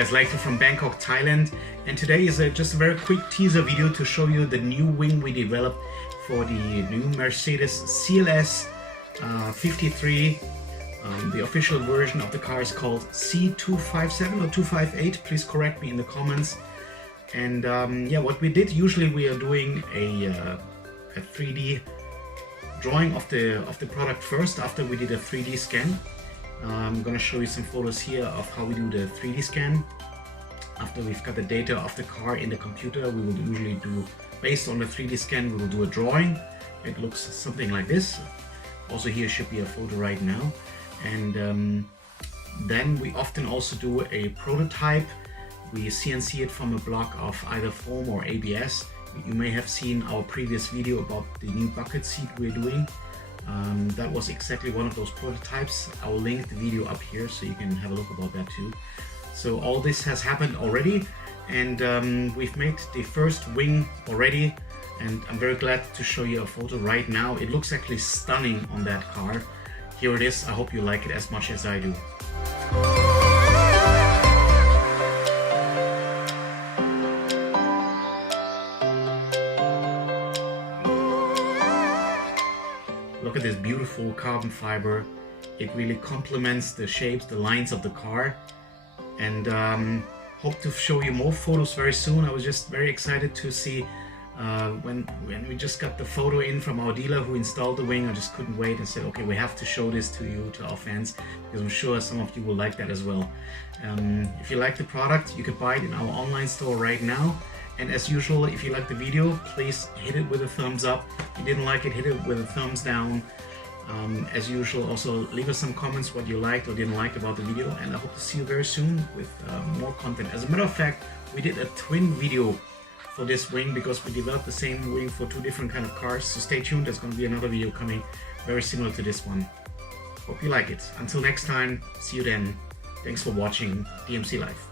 guys, Leighton from Bangkok, Thailand, and today is just a very quick teaser video to show you the new wing we developed for the new Mercedes CLS 53. The official version of the car is called C257 or 258. Please correct me in the comments. And yeah, what we did, usually we are doing a 3D drawing of the product first after we did a 3D scan. I'm going to show you some photos here of how we do the 3D scan. After we've got the data of the car in the computer, we will usually do, based on the 3D scan, we will do a drawing. It looks something like this. Also here should be a photo right now. And then we often also do a prototype. We CNC it from a block of either foam or ABS. You may have seen our previous video about the new bucket seat we're doing. That was exactly one of those prototypes. I'll link the video up here so you can have a look about that too. So all this has happened already, and we've made the first wing already, and I'm very glad to show you a photo right now. It looks actually stunning on that car. Here it is. I hope you like it as much as I do. Look at this beautiful carbon fiber. It really complements the shapes, the lines of the car. And hope to show you more photos very soon. I was just very excited to see when we just got the photo in from our dealer who installed the wing. I just couldn't wait and said, okay, we have to show this to you, to our fans, because I'm sure some of you will like that as well. If you like the product, you can buy it in our online store right now. And as usual, if you like the video, please hit it with a thumbs up. If you didn't like it, hit it with a thumbs down. As usual, also leave us some comments what you liked or didn't like about the video, and I hope to see you very soon with more content. As a matter of fact, we did a twin video for this wing because we developed the same wing for two different kind of cars. So stay tuned, there's going to be another video coming very similar to this one. Hope you like it. Until next time, see you then. Thanks for watching DMC Live.